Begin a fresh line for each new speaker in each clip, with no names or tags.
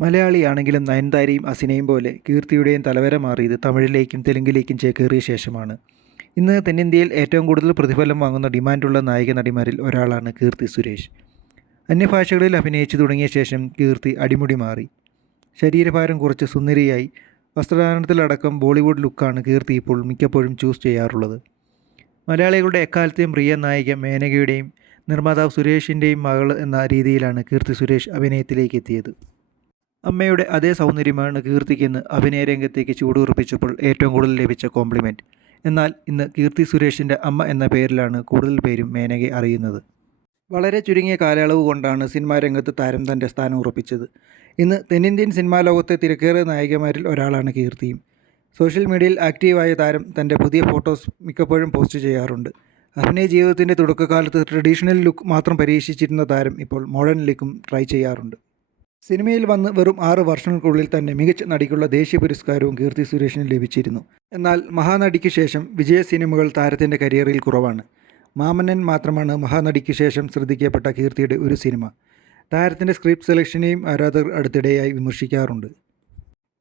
മലയാളിയാണെങ്കിലും നയൻതാരയും അസിനയും പോലെ കീർത്തിയുടെയും തലവര മാറിയത് തമിഴിലേക്കും തെലുങ്കിലേക്കും ചേക്കേറിയ ശേഷമാണ്. ഇന്ന് തെന്നിന്ത്യയിൽ ഏറ്റവും കൂടുതൽ പ്രതിഫലം വാങ്ങുന്ന ഡിമാൻഡുള്ള നായിക നടിമാരിൽ ഒരാളാണ് കീർത്തി സുരേഷ്. അന്യഭാഷകളിൽ അഭിനയിച്ചു തുടങ്ങിയ ശേഷം കീർത്തി അടിമുടി മാറി. ശരീരഭാരം കുറച്ച് സുന്ദരിയായി. വസ്ത്രധാരണത്തിലടക്കം ബോളിവുഡ് ലുക്കാണ് കീർത്തി ഇപ്പോൾ മിക്കപ്പോഴും ചൂസ് ചെയ്യാറുള്ളത്. മലയാളികളുടെ എക്കാലത്തെയും പ്രിയ നായിക മേനകയുടെയും നിർമ്മാതാവ് സുരേഷിന്റെയും മകൾ എന്ന രീതിയിലാണ് കീർത്തി സുരേഷ് അഭിനയത്തിലേക്ക് എത്തിയത്. അമ്മയുടെ അതേ സൗന്ദര്യമാണ് കീർത്തിക്കെന്ന് അഭിനയ രംഗത്തേക്ക് ചൂടുറപ്പിച്ചപ്പോൾ ഏറ്റവും കൂടുതൽ ലഭിച്ച കോംപ്ലിമെന്റ് എന്നാൽ ഇന്ന് കീർത്തി സുരേഷിന്റെ അമ്മ എന്ന പേരിലാണ് കൂടുതൽ പേരും മേനകയെ അറിയുന്നത്. വളരെ ചുരുങ്ങിയ കാലയളവ് കൊണ്ടാണ് സിനിമാ രംഗത്ത് താരം തന്റെ സ്ഥാനം ഉറപ്പിച്ചത്. ഇന്ന് തെന്നിന്ത്യൻ സിനിമാ ലോകത്തെ തിരക്കേറിയ നായികമാരിൽ ഒരാളാണ് കീർത്തിയും. സോഷ്യൽ മീഡിയയിൽ ആക്റ്റീവായ താരം തന്റെ പുതിയ ഫോട്ടോസ് മിക്കപ്പോഴും പോസ്റ്റ് ചെയ്യാറുണ്ട്. അഭിനയ ജീവിതത്തിന്റെ തുടക്കകാലത്ത് ട്രഡീഷണൽ ലുക്ക് മാത്രം പരീക്ഷിച്ചിരുന്ന താരം ഇപ്പോൾ മോഡേൺ ലുക്കും ട്രൈ ചെയ്യാറുണ്ട്. സിനിമയിൽ വന്ന് വെറും ആറ് വർഷങ്ങൾക്കുള്ളിൽ തന്നെ മികച്ച നടിക്കുള്ള ദേശീയ പുരസ്കാരവും കീർത്തി സുരേഷിന് ലഭിച്ചിരുന്നു. എന്നാൽ മഹാനടിക്ക് ശേഷം വിജയ സിനിമകൾ താരത്തിന്റെ കരിയറിൽ കുറവാണ്. മാമന്നൻ മാത്രമാണ് മഹാനടിക്ക് ശേഷം ശ്രദ്ധിക്കപ്പെട്ട കീർത്തിയുടെ ഒരു സിനിമ. താരത്തിന്റെ സ്ക്രിപ്റ്റ് സെലക്ഷനെയും ആരാധകർ അടുത്തിടെയായി വിമർശിക്കാറുണ്ട്.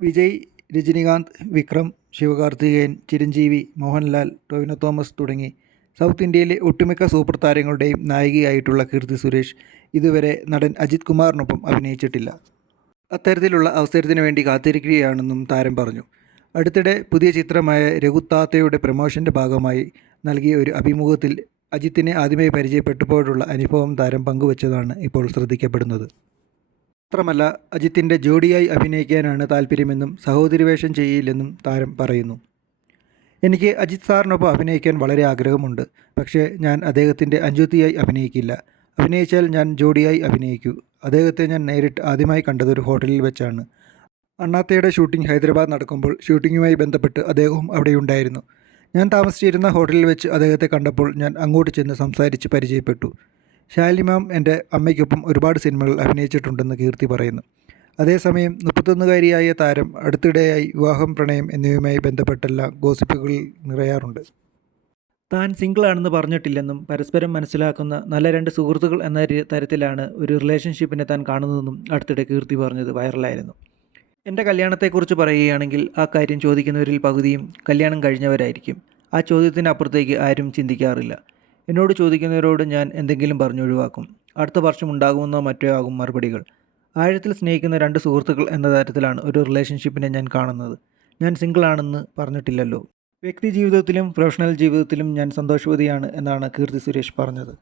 വിജയ് രജനികാന്ത് വിക്രം ശിവകാർത്തികേയൻ ചിരഞ്ജീവി മോഹൻലാൽ ടൊവിനോ തോമസ് തുടങ്ങി സൗത്ത് ഇന്ത്യയിലെ ഒട്ടുമിക്ക സൂപ്പർ താരങ്ങളുടെയും നായികയായിട്ടുള്ള കീർത്തി സുരേഷ് ഇതുവരെ നടൻ അജിത് കുമാറിനൊപ്പം അഭിനയിച്ചിട്ടില്ല. അത്തരത്തിലുള്ള അവസരത്തിന് വേണ്ടി കാത്തിരിക്കുകയാണെന്നും താരം പറഞ്ഞു. അടുത്തിടെ പുതിയ ചിത്രമായ രഘുത്താത്തയുടെ പ്രമോഷന്റെ ഭാഗമായി നൽകിയ ഒരു അഭിമുഖത്തിൽ അജിത്തിനെ ആദ്യമായി പരിചയപ്പെട്ടപ്പോഴുള്ള അനുഭവം താരം പങ്കുവച്ചതാണ് ഇപ്പോൾ ശ്രദ്ധിക്കപ്പെടുന്നത്. മാത്രമല്ല അജിത്തിന്റെ ജോഡിയായി അഭിനയിക്കാനാണ് താല്പര്യമെന്നും സഹോദരി വേഷം ചെയ്യില്ലെന്നും താരം പറയുന്നു. എനിക്ക് അജിത് സാറിനൊപ്പം അഭിനയിക്കാൻ വളരെ ആഗ്രഹമുണ്ട്. പക്ഷേ ഞാൻ അദ്ദേഹത്തിന്റെ അഞ്ചുത്തിയായി അഭിനയിക്കില്ല. അഭിനയിച്ചാൽ ഞാൻ ജോഡിയായി അഭിനയിക്കൂ. അദ്ദേഹത്തെ ഞാൻ നേരിട്ട് ആദ്യമായി കണ്ടത് ഒരു ഹോട്ടലിൽ വെച്ചാണ്. അണ്ണാത്തയുടെ ഷൂട്ടിംഗ് ഹൈദരാബാദ് നടക്കുമ്പോൾ ഷൂട്ടിങ്ങുമായി ബന്ധപ്പെട്ട് അദ്ദേഹവും അവിടെയുണ്ടായിരുന്നു. ഞാൻ താമസിച്ചിരുന്ന ഹോട്ടലിൽ വെച്ച് അദ്ദേഹത്തെ കണ്ടപ്പോൾ ഞാൻ അങ്ങോട്ട് ചെന്ന് സംസാരിച്ച് പരിചയപ്പെട്ടു. ശാലിമാം എന്റെ അമ്മയ്ക്കൊപ്പം ഒരുപാട് സിനിമകൾ അഭിനയിച്ചിട്ടുണ്ടെന്ന് കീർത്തി പറയുന്നു. അതേസമയം മുപ്പത്തൊന്നുകാരിയായ താരം അടുത്തിടെയായി വിവാഹം പ്രണയം എന്നിവയുമായി ബന്ധപ്പെട്ടെല്ലാം ഗോസിപ്പുകളിൽ നിറയാറുണ്ട്. താൻ സിംഗിളാണെന്ന് പറഞ്ഞിട്ടില്ലെന്നും പരസ്പരം മനസ്സിലാക്കുന്ന നല്ല രണ്ട് സുഹൃത്തുക്കൾ എന്ന തരത്തിലാണ് ഒരു റിലേഷൻഷിപ്പിനെ താൻ കാണുന്നതെന്നും അടുത്തിടെ കീർത്തി പറഞ്ഞത് വൈറലായിരുന്നു. എന്റെ കല്യാണത്തെക്കുറിച്ച് പറയുകയാണെങ്കിൽ ആ കാര്യം ചോദിക്കുന്നവരിൽ പകുതിയും കല്യാണം കഴിഞ്ഞവരായിരിക്കും. ആ ചോദ്യത്തിനപ്പുറത്തേക്ക് ആരും ചിന്തിക്കാറില്ല. എന്നോട് ചോദിക്കുന്നവരോട് ഞാൻ എന്തെങ്കിലും പറഞ്ഞൊഴിവാക്കും. അടുത്ത വർഷം ഉണ്ടാകുമെന്നോ മറ്റോ ആകും മറുപടികൾ. ആഴത്തിൽ സ്നേഹിക്കുന്ന രണ്ട് സുഹൃത്തുക്കൾ എന്ന തരത്തിലാണ് ഒരു റിലേഷൻഷിപ്പിനെ ഞാൻ കാണുന്നത്. ഞാൻ സിംഗിളാണെന്ന് പറഞ്ഞിട്ടില്ലല്ലോ. വ്യക്തി ജീവിതത്തിലും പ്രൊഫഷണൽ ജീവിതത്തിലും ഞാൻ സന്തോഷവതിയാണ് എന്നാണ് കീർത്തി സുരേഷ് പറഞ്ഞത്.